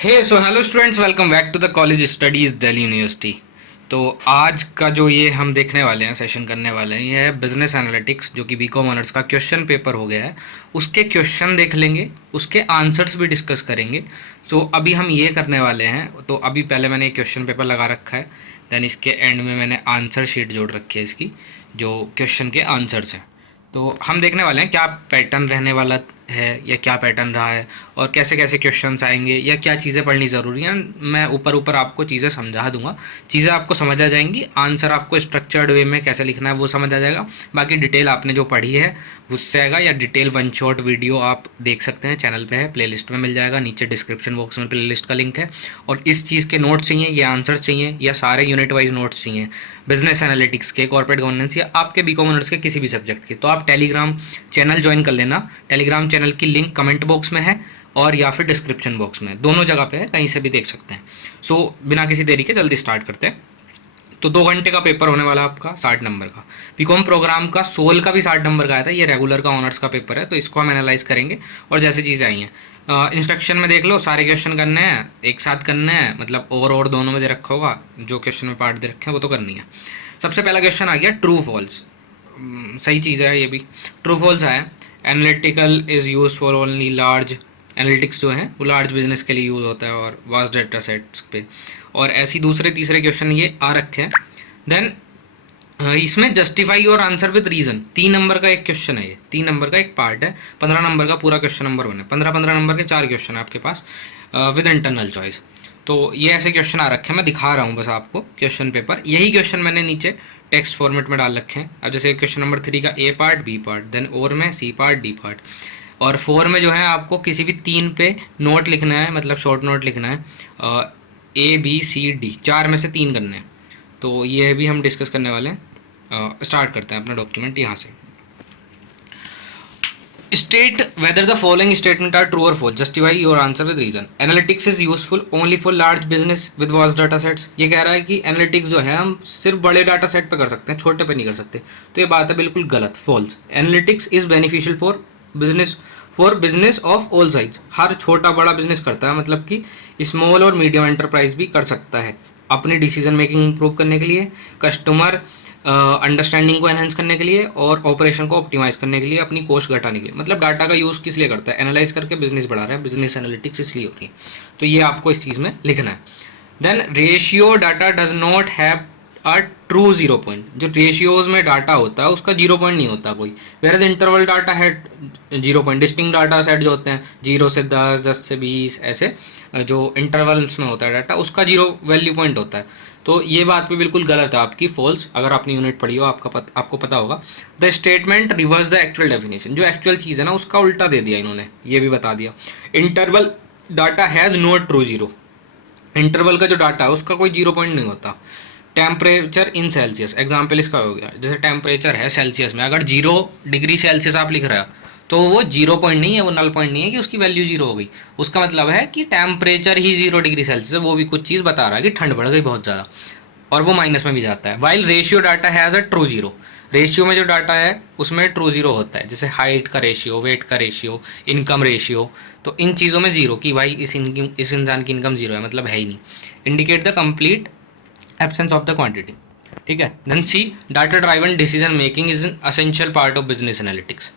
Hey so hello students, welcome back to the college studies Delhi university. तो आज का जो ये हम देखने वाले हैं, सेशन करने वाले हैं, ये है बिजनेस एनालिटिक्स, जो कि बीकॉम ऑनर्स का क्वेश्चन पेपर हो गया है। उसके क्वेश्चन देख लेंगे, उसके आंसर्स भी डिस्कस करेंगे। तो अभी हम ये करने वाले हैं। तो अभी पहले मैंने एक क्वेश्चन पेपर लगा रखा है, देन इसके एंड में मैंने आंसर शीट जोड़ रखी है इसकी, जो क्वेश्चन के आंसर्स हैं। तो हम देखने वाले हैं क्या पैटर्न रहने वाला है या क्या पैटर्न रहा है और कैसे कैसे क्वेश्चंस आएंगे या क्या चीज़ें पढ़नी ज़रूरी हैं। मैं ऊपर ऊपर आपको चीज़ें समझा दूंगा, चीज़ें आपको समझ आ जाएंगी, आंसर आपको स्ट्रक्चर्ड वे में कैसे लिखना है वो समझ आ जाएगा। बाकी डिटेल आपने जो पढ़ी है उससे आएगा, या डिटेल वन शॉट वीडियो आप देख सकते हैं, चैनल पे है, प्लेलिस्ट में मिल जाएगा, नीचे डिस्क्रिप्शन बॉक्स में प्लेलिस्ट का लिंक है। और इस चीज़ के नोट्स चाहिए, ये आंसर चाहिए, या सारे यूनिट वाइज नोट्स चाहिए बिजनेस एनालिटिक्स के, कॉर्पोरेट गवर्नेंस या आपके बीकॉम ऑनर्स के किसी भी सब्जेक्ट के, तो आप टेलीग्राम चैनल ज्वाइन कर लेना। टेलीग्राम चैनल की लिंक कमेंट बॉक्स में है और या फिर डिस्क्रिप्शन बॉक्स में, दोनों जगह पे है, कहीं से भी देख सकते हैं। सो बिना किसी देरी के जल्दी स्टार्ट करते हैं। तो 2 घंटे का पेपर होने वाला आपका, 60 नंबर का। बीकॉम प्रोग्राम का सोल का भी 60 नंबर का आया था, ये रेगुलर का ऑनर्स का पेपर है, तो इसको हम एनालाइज करेंगे और जैसे चीज़ें आई हैं इंस्ट्रक्शन में देख लो, सारे क्वेश्चन करने हैं, एक साथ करने हैं, मतलब और दोनों में दे रखा होगा, जो क्वेश्चन में पार्ट दे रखे हैं वो तो करनी है। सबसे पहला क्वेश्चन आ गया ट्रू फॉल्स। सही चीज़ है ये भी, ट्रू फॉल्स है। Analytical is use for only large, analytics जो है वो लार्ज बिजनेस के लिए यूज़ होता है और वास्ट डेटा सेट्स पे। और ऐसी दूसरे तीसरे क्वेश्चन ये आ रखे हैं। देन इसमें जस्टिफाई और आंसर विद रीजन, 3 नंबर का एक क्वेश्चन है, ये 3 नंबर का एक पार्ट है, 15 नंबर का पूरा क्वेश्चन नंबर बने, 15-15 नंबर के 4 क्वेश्चन है आपके पास विद इंटरनल चॉइस। तो ये ऐसे क्वेश्चन आ रखे हैं, मैं दिखा रहा हूँ बस आपको क्वेश्चन पेपर। यही क्वेश्चन मैंने नीचे टेक्स्ट फॉर्मेट में डाल रखे हैं। अब जैसे क्वेश्चन नंबर 3 का A part, B part, then और में सी पार्ट, डी पार्ट, और 4 में जो है आपको किसी भी 3 पे नोट लिखना है, मतलब शॉर्ट नोट लिखना है, ए बी सी डी, 4 में से 3 करने हैं। तो ये भी हम डिस्कस करने वाले हैं। स्टार्ट करते हैं अपना डॉक्यूमेंट यहाँ से। State weather the following statement are true और false, justify your answer with reason. Analytics is useful only for large business with vast data sets. ये कह रहा है कि एनालिटिक्स जो है हम सिर्फ बड़े डाटा सेट पे कर सकते हैं, छोटे पे नहीं कर सकते। तो ये बात है बिल्कुल गलत, false. Analytics is beneficial for business of all size. हर छोटा बड़ा बिजनेस करता है, मतलब कि स्मॉल और मीडियम एंटरप्राइज भी कर सकता है, अपनी डिसीजन मेकिंग इंप्रूव करने के लिए, कस्टमर अंडरस्टैंडिंग को एनहेंस करने के लिए और ऑपरेशन को ऑप्टिमाइज करने के लिए, अपनी कॉस्ट घटाने के लिए। मतलब डाटा का यूज़ किस लिए करता है, एनालाइज करके बिजनेस बढ़ा रहा है, बिजनेस एनालिटिक्स इसलिए होती है। तो ये आपको इस चीज़ में लिखना है। Then ratio data does not have a true 0 point. जो रेशियोज में डाटा होता है उसका 0 पॉइंट नहीं होता कोई, वेयर इंटरवल डाटा है 0 पॉइंट। डिस्टिंग डाटा सेट जो होते हैं 0 से 10, 10 से 20, ऐसे जो इंटरवल्स में होता है डाटा, उसका 0 वैल्यू पॉइंट होता है। तो ये बात भी बिल्कुल गलत है आपकी, फॉल्स। अगर आपने यूनिट पढ़ी हो आपको पता होगा। The statement reverse the actual definition, जो एक्चुअल चीज़ है ना उसका उल्टा दे दिया इन्होंने, ये भी बता दिया। Interval data has no true 0, interval का जो डाटा है उसका कोई 0 पॉइंट नहीं होता। टेम्परेचर इन सेल्सियस, एग्जाम्पल इसका हो गया, जैसे टेम्परेचर है सेल्सियस में, अगर 0 डिग्री सेल्सियस आप लिख रहे हो तो वो 0 पॉइंट नहीं है, वो नल पॉइंट नहीं है कि उसकी वैल्यू 0 हो गई। उसका मतलब है कि टेम्परेचर ही 0 डिग्री सेल्सियस है, वो भी कुछ चीज़ बता रहा है कि ठंड बढ़ गई बहुत ज़्यादा, और वो माइनस में भी जाता है। While ratio data has a true 0, ratio में जो डाटा है उसमें ट्रू 0 होता है, जैसे हाइट का रेशियो, वेट का रेशियो, इनकम रेशियो। तो इन चीज़ों में 0, कि भाई इस इंसान की इनकम 0 है, मतलब है ही नहीं। Indicate the complete absence of the quantity, ठीक है। Then C, data driven decision making is an essential part of business analytics.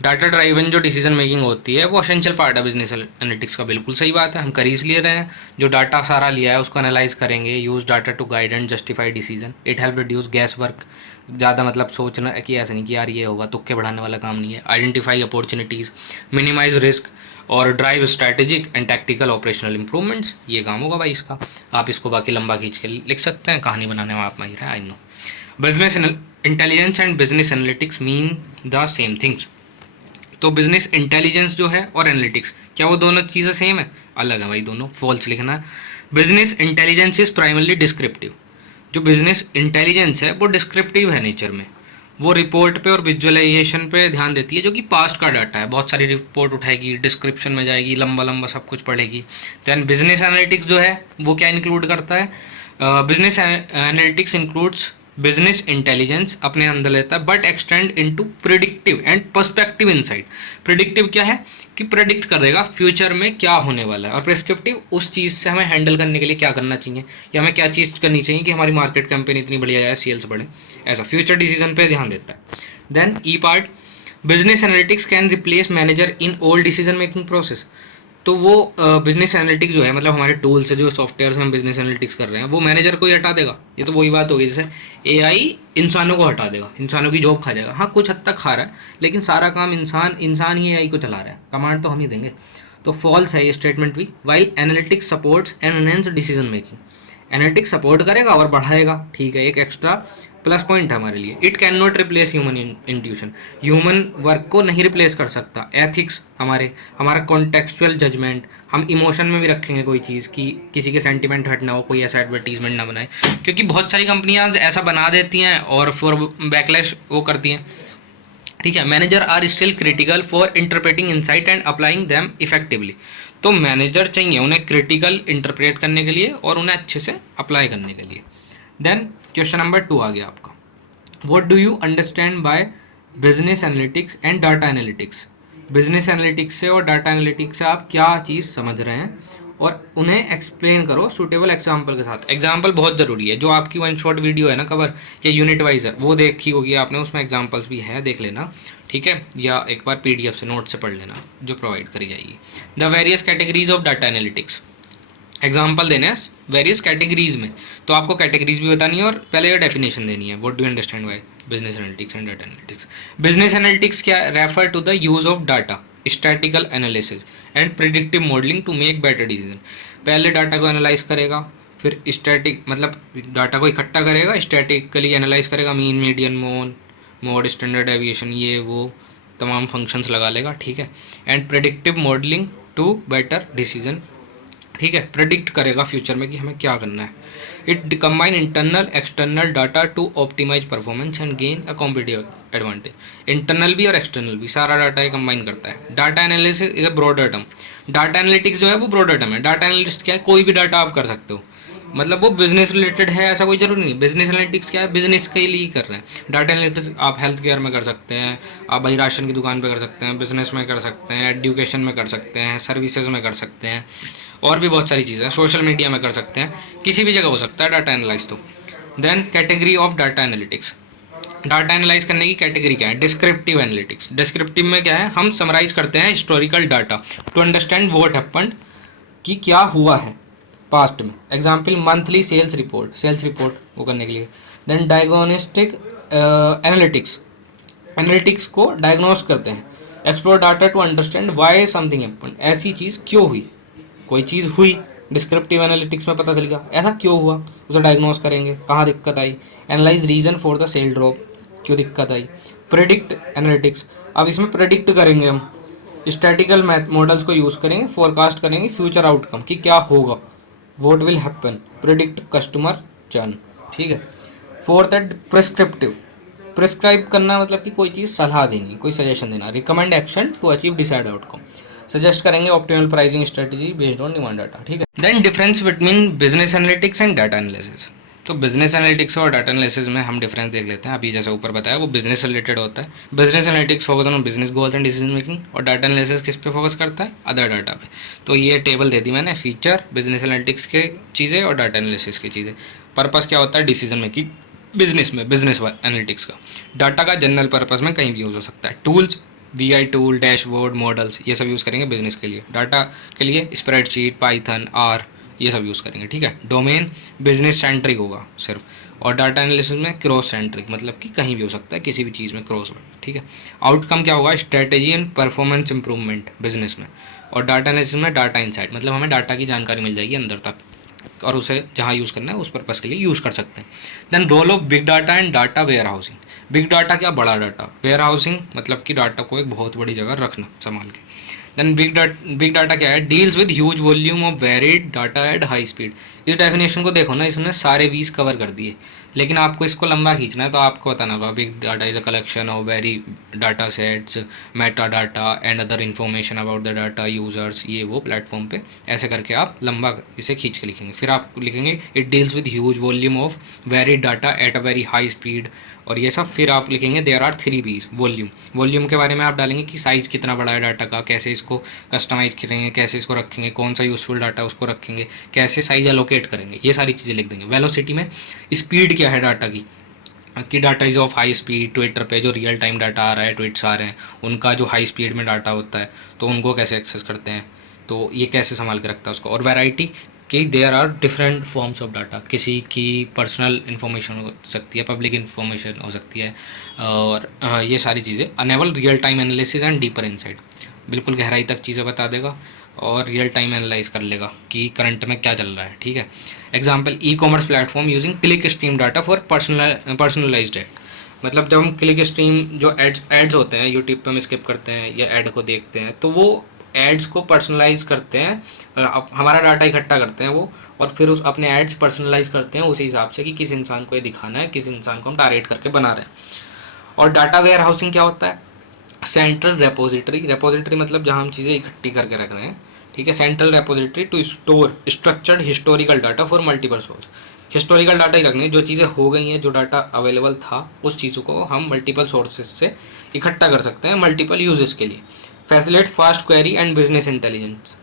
Data driven जो डिसीजन मेकिंग होती है वो असेंशियल पार्ट है बिजनेस एनालिटिक्स का, बिल्कुल सही बात है, हम कर ही इसलिए रहे हैं। जो डाटा सारा लिया है उसको एनालाइज करेंगे, use data to guide and justify decision, it help reduce guesswork. ज़्यादा मतलब सोचना कि ऐसे नहीं कि यार ये होगा, तुक्के बढ़ाने वाला काम नहीं है। आइडेंटिफाई अपॉर्चुनिटीज़, मिनिमाइज रिस्क और drive strategic and tactical operational improvements, ये काम होगा भाई इसका। आप इसको बाकी लंबा खींच के लिख सकते हैं, कहानी बनाने में आप माहिर हैं, I know. Business intelligence and business analytics mean the same things. तो बिजनेस इंटेलिजेंस जो है और एनालिटिक्स, क्या वो दोनों चीज़ें सेम है? अलग है भाई दोनों, फॉल्स लिखना है। Business intelligence is primarily descriptive. जो बिजनेस इंटेलिजेंस है वो डिस्क्रिप्टिव है नेचर में, वो रिपोर्ट पे और विजुअलाइजेशन पे ध्यान देती है, जो कि पास्ट का डाटा है, बहुत सारी रिपोर्ट उठाएगी, डिस्क्रिप्शन में जाएगी, लंबा लंबा सब कुछ पढ़ेगी। दैन बिजनेस एनालिटिक्स जो है वो क्या इंक्लूड करता है? Business analytics includes business intelligence अपने अंदर लेता है, but extend into predictive and perspective insight. Predictive क्या है कि प्रेडिक्ट कर देगा फ्यूचर में क्या होने वाला है, और प्रिस्क्रिप्टिव उस चीज़ से हमें हैंडल करने के लिए क्या करना चाहिए या हमें क्या चीज़ करनी चाहिए कि हमारी मार्केट कैंपेन इतनी बढ़िया जाए, सेल्स बढ़े, ऐसा फ्यूचर डिसीजन पे ध्यान देता है। Then E part, business analytics can replace manager in old decision making process. तो वो बिजनेस एनालिटिक्स जो है, मतलब हमारे टूल से जो सॉफ्टवेयर से हम बिजनेस एनालिटिक्स कर रहे हैं, वो मैनेजर को ही हटा देगा। ये तो वही बात होगी जैसे एआई इंसानों को हटा देगा, इंसानों की जॉब खा जाएगा। हाँ, कुछ हद तक खा रहा है, लेकिन सारा काम इंसान ही एआई को चला रहा है, कमांड तो हम ही देंगे। तो फॉल्स है ये स्टेटमेंट भी। While analytics supports and enhance decision making, analytics support करेगा और बढ़ाएगा, ठीक है, एक एक्स्ट्रा प्लस पॉइंट है हमारे लिए। It can not replace human intuition, human work को नहीं रिप्लेस कर सकता। एथिक्स हमारा कॉन्टेक्चुअल जजमेंट, हम इमोशन में भी रखेंगे कोई चीज़ कि किसी के सेंटिमेंट हट ना हो, कोई ऐसा एडवर्टीजमेंट ना बनाए, क्योंकि बहुत सारी कंपनियां ऐसा बना देती हैं और फिर बैकलैश वो करती हैं, ठीक है। Manager are still critical for interpreting insight and applying them effectively. तो मैनेजर चाहिए उन्हें क्रिटिकल इंटरप्रेट करने के लिए और उन्हें अच्छे से अप्लाई करने के लिए। देन क्वेश्चन नंबर 2 आ गया आपका, what do you understand by business analytics and data analytics. Business analytics से और डाटा एनालिटिक्स से आप क्या चीज़ समझ रहे हैं और उन्हें एक्सप्लेन करो सूटेबल एग्जाम्पल के साथ। एग्जाम्पल बहुत ज़रूरी है। जो आपकी वन शॉट वीडियो है ना कवर या यूनिट वाइज है, वो देखी होगी आपने, उसमें एग्जाम्पल्स भी है, देख लेना, ठीक है, या एक बार पीडीएफ से नोट से पढ़ लेना जो प्रोवाइड करी जाएगी। The various categories of data analytics, example देने हैं वेरियस कैटेगरीज में, तो आपको कैटेगरीज भी बतानी है और पहले ये डेफिनेशन देनी है, what do you understand by business analytics and data analytics. Business analytics क्या refer to the use of data, statical analysis and predictive modelling to make better decision. पहले डाटा को एनालाइज करेगा, फिर स्टैटिक मतलब data को इकट्ठा करेगा, statically analyse करेगा, mean median mode standard deviation, ये वो तमाम फंक्शंस लगा लेगा, ठीक है। And predictive modelling to better decision, ठीक है, प्रेडिक्ट करेगा फ्यूचर में कि हमें क्या करना है। It combine internal external data to optimise performance and gain a competitive advantage. Internal भी और एक्सटर्नल भी सारा डाटा ये कंबाइन करता है। Data analysis is a broader term, data analytics जो है वो ब्रॉडर टर्म है। डाटा एनालिस्ट क्या है, कोई भी डाटा आप कर सकते हो, मतलब वो बिजनेस रिलेटेड है ऐसा कोई जरूरी नहीं। बिजनेस एनालिटिक्स क्या है, बिजनेस के लिए ही कर रहे हैं। डाटा एनालिटिक्स आप हेल्थ केयर में कर सकते हैं, आप भाई राशन की दुकान पे कर सकते हैं, बिजनेस में कर सकते हैं, एजुकेशन में कर सकते हैं, सर्विसेज में कर सकते हैं, और भी बहुत सारी चीज़ें, सोशल मीडिया में कर सकते हैं, किसी भी जगह हो सकता है डाटा एनालाइज। तो then category of data analytics, data analyse करने की कैटेगरी क्या है, डिस्क्रिप्टिव एनालिटिक्स। डिस्क्रिप्टिव में क्या है, हम समराइज करते हैं historical data to understand what happened, कि क्या हुआ है पास्ट में। एग्जाम्पल मंथली सेल्स रिपोर्ट वो करने के लिए। देन डायग्नोस्टिक एनालिटिक्स, एनालिटिक्स को डायग्नोस करते हैं। Explore data to understand why something happened, ऐसी चीज़ क्यों हुई, कोई चीज़ हुई, डिस्क्रिप्टिव एनालिटिक्स में पता चलेगा ऐसा क्यों हुआ, उसे डायग्नोस करेंगे, कहाँ दिक्कत आई। Analyse reason for the sale drop, क्यों दिक्कत आई। प्रेडिक्ट एनालिटिक्स, अब इसमें प्रेडिक्ट करेंगे हम, स्टैटिकल मॉडल्स को यूज़ करेंगे, फोरकास्ट करेंगे फ्यूचर आउटकम कि क्या होगा, what will happen, predict customer churn, ठीक है। फोर्थ है प्रिस्क्रिप्टिव, प्रिस्क्राइब करना मतलब कि कोई चीज़ सलाह देनी, कोई सजेशन देना। Recommend action to achieve decide outcome, suggest करेंगे optimal pricing strategy based on demand data, ठीक है। Then difference between business analytics and data analysis. तो बिजनेस एनालिटिक्स और डाटा एनालिसिस में हम डिफरेंस देख लेते हैं। अभी जैसा ऊपर बताया वो बिजनेस रिलेटेड होता है। Business analytics focus on business goals and decision making, और डाटा एनालिसिस किस पे फोकस करता है, अदर डाटा पे। तो ये टेबल दे दी मैंने, फीचर बिजनेस एनालिटिक्स के चीज़ें और डाटा एनालिसिस की चीज़ें। पर्पस क्या होता है, डिसीजन मेकिंग बिजनेस में, बिजनेस एनालिटिक्स का। डाटा का जनरल पर्पस में कहीं भी यूज़ हो सकता है। Tools VI tool, dashboard, models, ये सब यूज़ करेंगे बिजनेस के लिए। डाटा के लिए स्प्रेडशीट, पाइथन, R, ये सब यूज़ करेंगे, ठीक है। डोमेन बिजनेस सेंट्रिक होगा सिर्फ, और डाटा एनालिसिस में क्रॉस सेंट्रिक, मतलब कि कहीं भी हो सकता है, किसी भी चीज़ में क्रॉस, ठीक है। आउटकम क्या होगा, strategy and performance improvement business में, और डाटा एनालिसिस में डाटा इंसाइट, मतलब हमें डाटा की जानकारी मिल जाएगी अंदर तक, और उसे जहाँ यूज़ करना है उस पर्पज़ के लिए यूज़ कर सकते हैं। Then role of big data and data warehousing. Big data क्या, बड़ा डाटा, वेयर हाउसिंग मतलब कि डाटा को एक बहुत बड़ी जगह रखना संभाल के। देन बिग डाटा क्या है, deals with huge volume of varied data at high speed. इस डेफिनेशन को देखो ना, इसने सारे 20 कवर कर दिए। लेकिन आपको इसको लंबा खींचना है तो आपको बताना होगा big data is a collection of very data sets, Meta data and other information about the data users, ये वो प्लेटफॉर्म पे ऐसे करके आप लंबा इसे खींच के लिखेंगे। फिर आप लिखेंगे it deals with huge volume of very data at a very high speed, और ये सब। फिर आप लिखेंगे there are 3 B's। Volume, volume के बारे में आप डालेंगे कि साइज़ कितना बड़ा है डाटा का, कैसे इसको कस्टमाइज़ करेंगे, कैसे इसको रखेंगे, कौन सा यूज़फुल डाटा उसको रखेंगे, कैसे साइज़ एलोकेट करेंगे, ये सारी चीज़ें लिख देंगे। वेलोसिटी में स्पीड क्या है डाटा की, कि data is of high speed. Twitter पे जो रियल टाइम डाटा आ रहा है, ट्वीट्स आ रहे हैं, उनका जो हाई स्पीड में डाटा होता है तो उनको कैसे एक्सेस करते हैं, तो ये कैसे संभाल के रखता है उसको। और वैरायटी कि there are different forms of data, किसी की पर्सनल इन्फॉर्मेशन हो सकती है, पब्लिक इन्फॉर्मेशन हो सकती है, और ये सारी चीज़ें। Enable real time analysis and deeper insight, बिल्कुल गहराई तक चीज़ें बता देगा और रियल टाइम एनालाइज कर लेगा कि करंट में क्या चल रहा है, ठीक है। Example e commerce platform using click stream data for personalised ad. मतलब जब हम क्लिक स्ट्रीम जो एड्स होते हैं यूट्यूब पे हम स्किप करते हैं या एड को देखते हैं, तो वो एड्स को पर्सनलाइज करते हैं, हमारा डाटा इकट्ठा करते हैं वो, और फिर उस अपने एड्स पर्सनलाइज करते हैं उसी हिसाब से कि किस इंसान को ये दिखाना है, किस इंसान को हम टारगेट करके बना रहे हैं। और डाटा वेयर हाउसिंग क्या होता है, सेंट्रल रेपोजिटरी, रेपोजिटरी मतलब जहाँ हम चीज़ें इकट्ठी करके रख रहे हैं, ठीक है। Central repository to store structured historical data for multiple source, historical data ही रखने, जो चीज़ें हो गई हैं, जो डाटा अवेलेबल था, उस चीज़ों को हम मल्टीपल सोर्सेज से इकट्ठा कर सकते हैं मल्टीपल यूजेस के लिए। Facilitate fast query and business intelligence,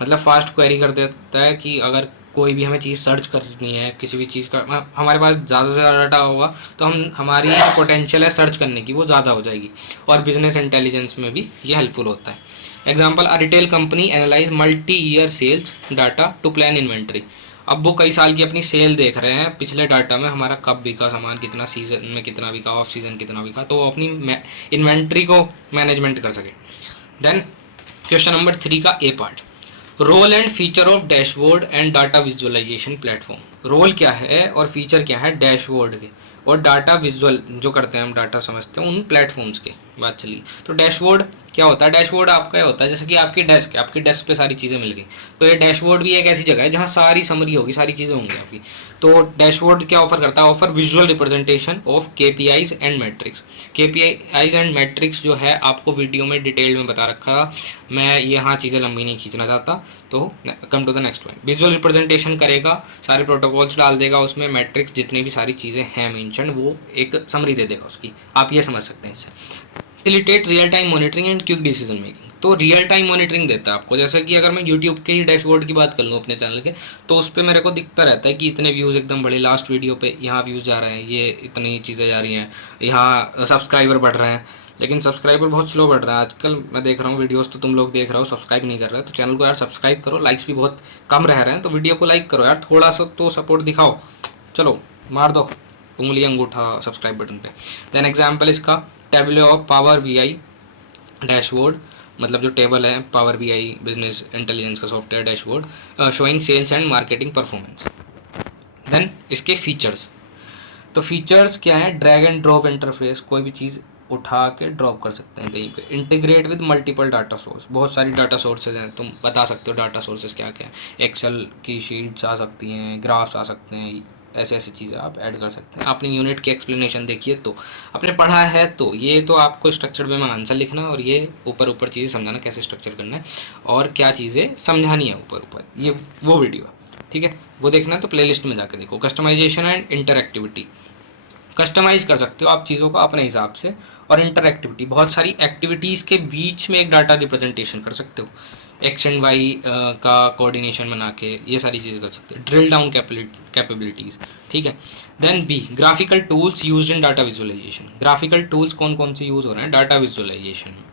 मतलब फास्ट क्वेरी कर देता है कि अगर कोई भी हमें चीज़ सर्च करनी है, किसी भी चीज़ का हमारे पास ज़्यादा से ज़्यादा डाटा होगा तो हमारी पोटेंशियल है सर्च करने की वो ज़्यादा हो जाएगी, और बिजनेस इंटेलिजेंस में भी ये हेल्पफुल होता है। Example, a retail company analyse multi year sales data to plan inventory. अब वो कई साल की अपनी सेल देख रहे हैं, पिछले डाटा में हमारा कब बिका सामान, कितना सीजन में कितना बिका, ऑफ सीजन कितना बिका, तो वो अपनी इन्वेंट्री को मैनेजमेंट कर सके। देन क्वेश्चन नंबर 3 का A part, role and feature of dashboard and data visualisation platform. Role क्या है और फीचर क्या है डैशबोर्ड के और डाटा विजुअल जो करते हैं हम डाटा समझते हैं उन प्लेटफॉर्म्स के, बात चली। तो डैशबोर्ड क्या होता है, डैशबोर्ड आपका क्या होता है, जैसे कि आपकी डेस्क है, आपकी डेस्क पे सारी चीज़ें मिल गई, तो ये डैशबोर्ड भी एक ऐसी जगह है जहाँ सारी समरी होगी, सारी चीज़ें होंगी आपकी। तो डैशबोर्ड क्या ऑफर करता है, offer visual representation of KPIs and matrix. KPIs and matrix जो है आपको वीडियो में डिटेल में बता रखा, मैं यहाँ चीज़ें लंबी नहीं खींचना चाहता, तो come to the next one. Visual representation करेगा, सारे प्रोटोकॉल्स डाल देगा उसमें, मैट्रिक्स जितनी भी सारी चीज़ें हैं मेंशन, वो एक समरी दे देगा उसकी, आप ये समझ सकते हैं इससे। Facilitate real time monitoring and quick decision making, तो रियल टाइम मॉनिटरिंग देता है आपको। जैसे कि अगर मैं यूट्यूब के ही डैशबोर्ड की बात कर लूँ अपने चैनल के, तो उस पर मेरे को दिखता रहता है कि इतने व्यूज़ एकदम बड़े, लास्ट वीडियो पे यहाँ व्यूज़ जा रहे हैं, ये इतनी चीज़ें जा रही हैं, यहाँ सब्सक्राइबर बढ़ रहे हैं, लेकिन सब्सक्राइबर बहुत स्लो बढ़ रहा है आजकल। मैं देख रहा हूँ वीडियोस, तो तुम लोग देख रहे हो सब्सक्राइब नहीं कर रहे हो, तो चैनल को यार सब्सक्राइब करो। लाइक्स भी बहुत कम रह रहे हैं, तो वीडियो को लाइक करो यार, थोड़ा सा तो सपोर्ट दिखाओ, चलो मार दो उंगली अंगूठा सब्सक्राइब बटन पे। देन एग्जाम्पल इसका, Tableau of Power BI dashboard, मतलब जो टेबल है पावर बीआई बिजनेस इंटेलिजेंस का software dashboard, showing sales and marketing performance. Then इसके फीचर्स, तो फीचर्स क्या है, ड्रैग एंड ड्रॉप इंटरफेस, कोई भी चीज़ उठा के ड्रॉप कर सकते हैं कहीं पे। Integrate with multiple data source, बहुत सारी डाटा सोर्सेज हैं, तुम बता सकते हो डाटा सोर्सेज क्या क्या है, एक्सेल की शीट्स आ सकती हैं, ग्राफ्स आ सकते हैं, ऐसे ऐसी चीज़ें आप ऐड कर सकते हैं। आपने यूनिट की एक्सप्लेनेशन देखी है तो आपने पढ़ा है, तो ये तो आपको स्ट्रक्चर वे में आंसर लिखना और ये ऊपर ऊपर चीज़ें समझाना कैसे स्ट्रक्चर करना है और क्या चीज़ें समझानी है ऊपर ऊपर, ये वो वीडियो है, ठीक है। वो देखना है तो प्लेलिस्ट में जाकर देखो। कस्टमाइजेशन एंड इंटरएक्टिविटी, कस्टमाइज़ कर सकते हो आप चीज़ों को अपने हिसाब से, और इंटरएक्टिविटी, बहुत सारी एक्टिविटीज़ के बीच में एक डाटा रिप्रेजेंटेशन कर सकते हो, एक्स एंड वाई का कोऑर्डिनेशन बना के ये सारी चीज़ें कर सकते हो। ड्रिल डाउन कैपेबिलिटीज़, ठीक है। Then B, graphical tools use in data visualisation. Graphical tools कौन कौन से यूज़ हो रहे हैं डाटा विजुअलाइजेशन में,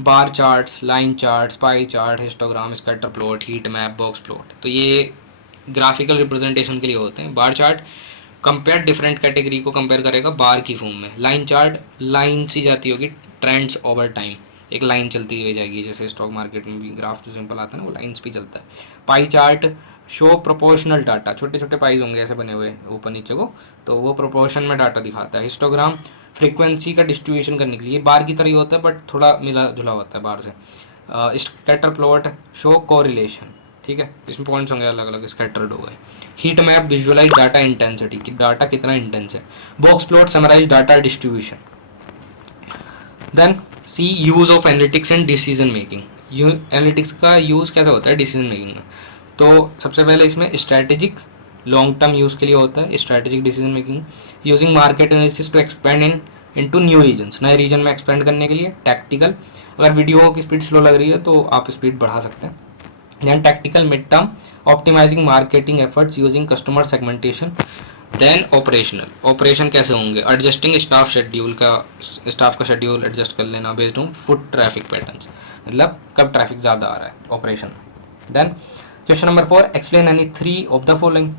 bar charts, line charts, pie chart, histogram, scatter plot, heat map, box plot, तो ये ग्राफिकल रिप्रेजेंटेशन के लिए होते हैं। Bar chart compare different category को कंपेयर करेगा बार की फॉर्म में। लाइन चार्ट, लाइन सी जाती होगी, ट्रेंड्स ओवर टाइम, एक लाइन चलती हुई जाएगी, जैसे स्टॉक मार्केट में भी ग्राफ जो सिंपल आता है ना वो लाइन्स भी चलता है। Pie chart, show proportional data, छोटे छोटे पाइज होंगे ऐसे बने हुए ऊपर नीचे को, तो वो प्रोपोर्शन में डाटा दिखाता है। हिस्टोग्राम, फ्रीक्वेंसी का डिस्ट्रीब्यूशन करने के लिए, बार की तरह होता है बट थोड़ा मिला जुला होता है बार से। स्कैटर प्लॉट, शो कोरिलेशन, ठीक है, इसमें पॉइंट्स होंगे अलग अलग, स्कैटर्ड हो गए। Heat map visualise data intensity कि डाटा कितना इंटेंस है। Box plot summarise data distribution. Then C use of analytics and decision making. Analytics का यूज़ कैसा होता है डिसीजन मेकिंग में? तो सबसे पहले इसमें स्ट्रैटेजिक लॉन्ग टर्म यूज़ के लिए होता है strategic decision making. Using market analysis to expand into new regions, नए रीजन में एक्सपेंड करने के लिए। टैक्टिकल, अगर वीडियो की स्पीड स्लो लग रही है तो आप स्पीड बढ़ा सकते हैं। Then tactical mid term, optimising marketing efforts using customer segmentation. Then operational, operation कैसे होंगे? एडजस्टिंग स्टाफ शेड्यूल का, स्टाफ का शेड्यूल एडजस्ट कर लेना based on foot traffic patterns, मतलब कब ट्रैफिक ज़्यादा आ रहा है, operation. Then question number 4, explain any 3 of the following.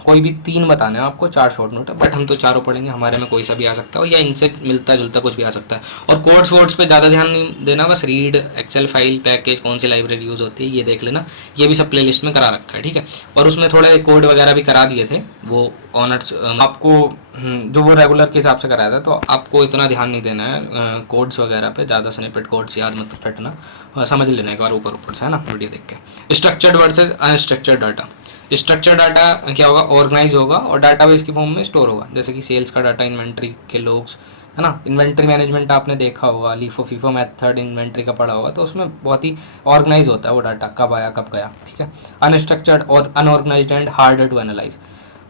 कोई भी 3 बताना है आपको, 4 शॉर्ट नोट है, बट हम तो चारों पढ़ेंगे, हमारे में कोई सा भी आ सकता है या इनसे मिलता जुलता कुछ भी आ सकता है। और कोड्स वोड्स पे ज़्यादा ध्यान नहीं देना, बस रीड एक्सेल फाइल पैकेज कौन सी लाइब्रेरी यूज़ होती है ये देख लेना, ये भी सब प्ले लिस्ट में करा रखा है, ठीक है। और उसमें थोड़े कोड वगैरह भी करा दिए थे वो ऑनर्स आपको, जो वो रेगुलर के हिसाब से कराया था, तो आपको इतना ध्यान नहीं देना है कोड्स वगैरह पे, ज़्यादा स्निपेट कोड्स याद मत रटना, समझ लेना एक बार ऊपर ऊपर से, है ना, वीडियो देख के। Structured versus unstructured data. Structure data क्या होगा? ऑर्गेनाइज होगा और डाटाबेस की फॉर्म में स्टोर होगा, जैसे कि सेल्स का डाटा, इन्वेंट्री के लोग्स, है ना। इन्वेंट्री मैनेजमेंट आपने देखा होगा, लीफो फीफो मेथड इन्वेंट्री का पढ़ा होगा, तो उसमें बहुत ही ऑर्गेनाइज होता है वो डाटा, कब आया कब गया, ठीक है। अनस्ट्रक्चर्ड और unorganised and harder to analyse.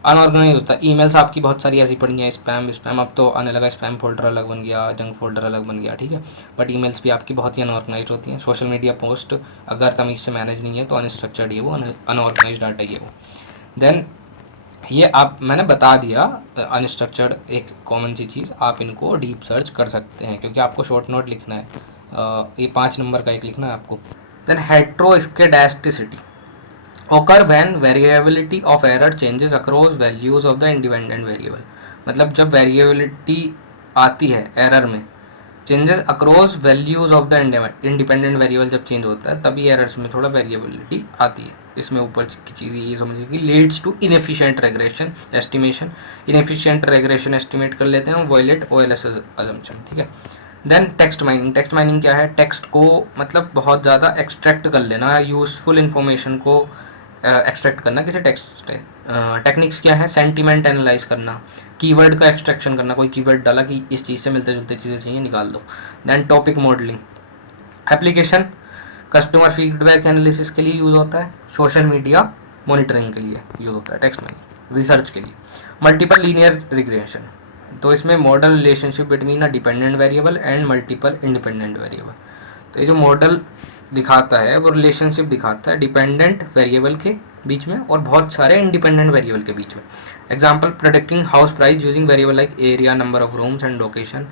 Unorganised होता है, ईमेल्स आपकी बहुत सारी ऐसी पड़ी हैं, स्पैम अब तो आने लगा, स्पैम फोल्डर अलग बन गया, जंक फोल्डर अलग बन गया, ठीक है। बट ईमेल्स भी आपकी बहुत ही अनऑर्गेनाइज होती हैं। सोशल मीडिया पोस्ट अगर तमीज़ से मैनेज नहीं है तो अनस्ट्रक्चर्ड ये वो, अनऑर्गेनाइज डाटा ये वो। देन ये आप मैंने बता दिया, अनस्ट्रक्चर्ड एक कॉमन सी चीज़, आप इनको डीप सर्च कर सकते हैं क्योंकि आपको शॉर्ट नोट लिखना है, ये 5 नंबर का एक लिखना है आपको। Then heteroscedasticity occur when variability of error changes across values of the independent variable। मतलब जब वेरिएबिलिटी आती है एरर में, changes across values of the independent variable जब चेंज होता है तभी एरर्स में थोड़ा वेरिएबिलिटी आती है। इसमें ऊपर की चीज़ ये समझिए कि leads to inefficient regression estimation. Inefficient regression estimate कर लेते हैं, वॉयलेट ओएलएस अजम्पशन, ठीक है। Then text mining. Text mining क्या है? टेक्स्ट को मतलब बहुत ज़्यादा एक्सट्रैक्ट कर लेना, यूजफुल इन्फॉर्मेशन को एक्सट्रैक्ट करना किसी टेक्स्ट से। टेक्निक्स क्या है? सेंटीमेंट एनालाइज करना, कीवर्ड का एक्सट्रैक्शन करना, कोई कीवर्ड डाला कि इस चीज़ से मिलते जुलते चीज़ें चाहिए, निकाल दो। Then topic modelling. Application customer feedback analysis के लिए यूज़ होता है, सोशल मीडिया मॉनिटरिंग के लिए यूज़ होता है, टेक्स्ट में रिसर्च के लिए। मल्टीपल लीनियर रिग्रेशन, तो इसमें model relationship between a dependent variable and multiple independent variable. तो ये जो मॉडल दिखाता है वो रिलेशनशिप दिखाता है डिपेंडेंट वेरिएबल के बीच में और बहुत सारे इंडिपेंडेंट वेरिएबल के बीच में। Example predicting house price using variable like area, number of rooms and location.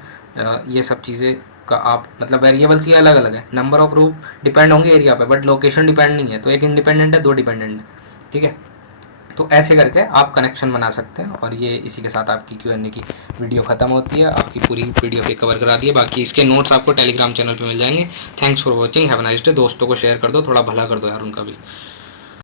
ये सब चीज़ें का आप मतलब वेरिएबल्स ये अलग अलग है, नंबर ऑफ रूम डिपेंड होंगे एरिया पे, बट लोकेशन डिपेंड नहीं है, तो एक इंडिपेंडेंट है, 2 डिपेंडेंट है, ठीक है। तो ऐसे करके आप कनेक्शन बना सकते हैं। और ये इसी के साथ आपकी Q&A की वीडियो ख़त्म होती है, आपकी पूरी PDF पे कवर करा दिया। बाकी इसके नोट्स आपको टेलीग्राम चैनल पे मिल जाएंगे। Thanks for watching, have a nice day. दोस्तों को शेयर कर दो, थोड़ा भला कर दो यार उनका भी।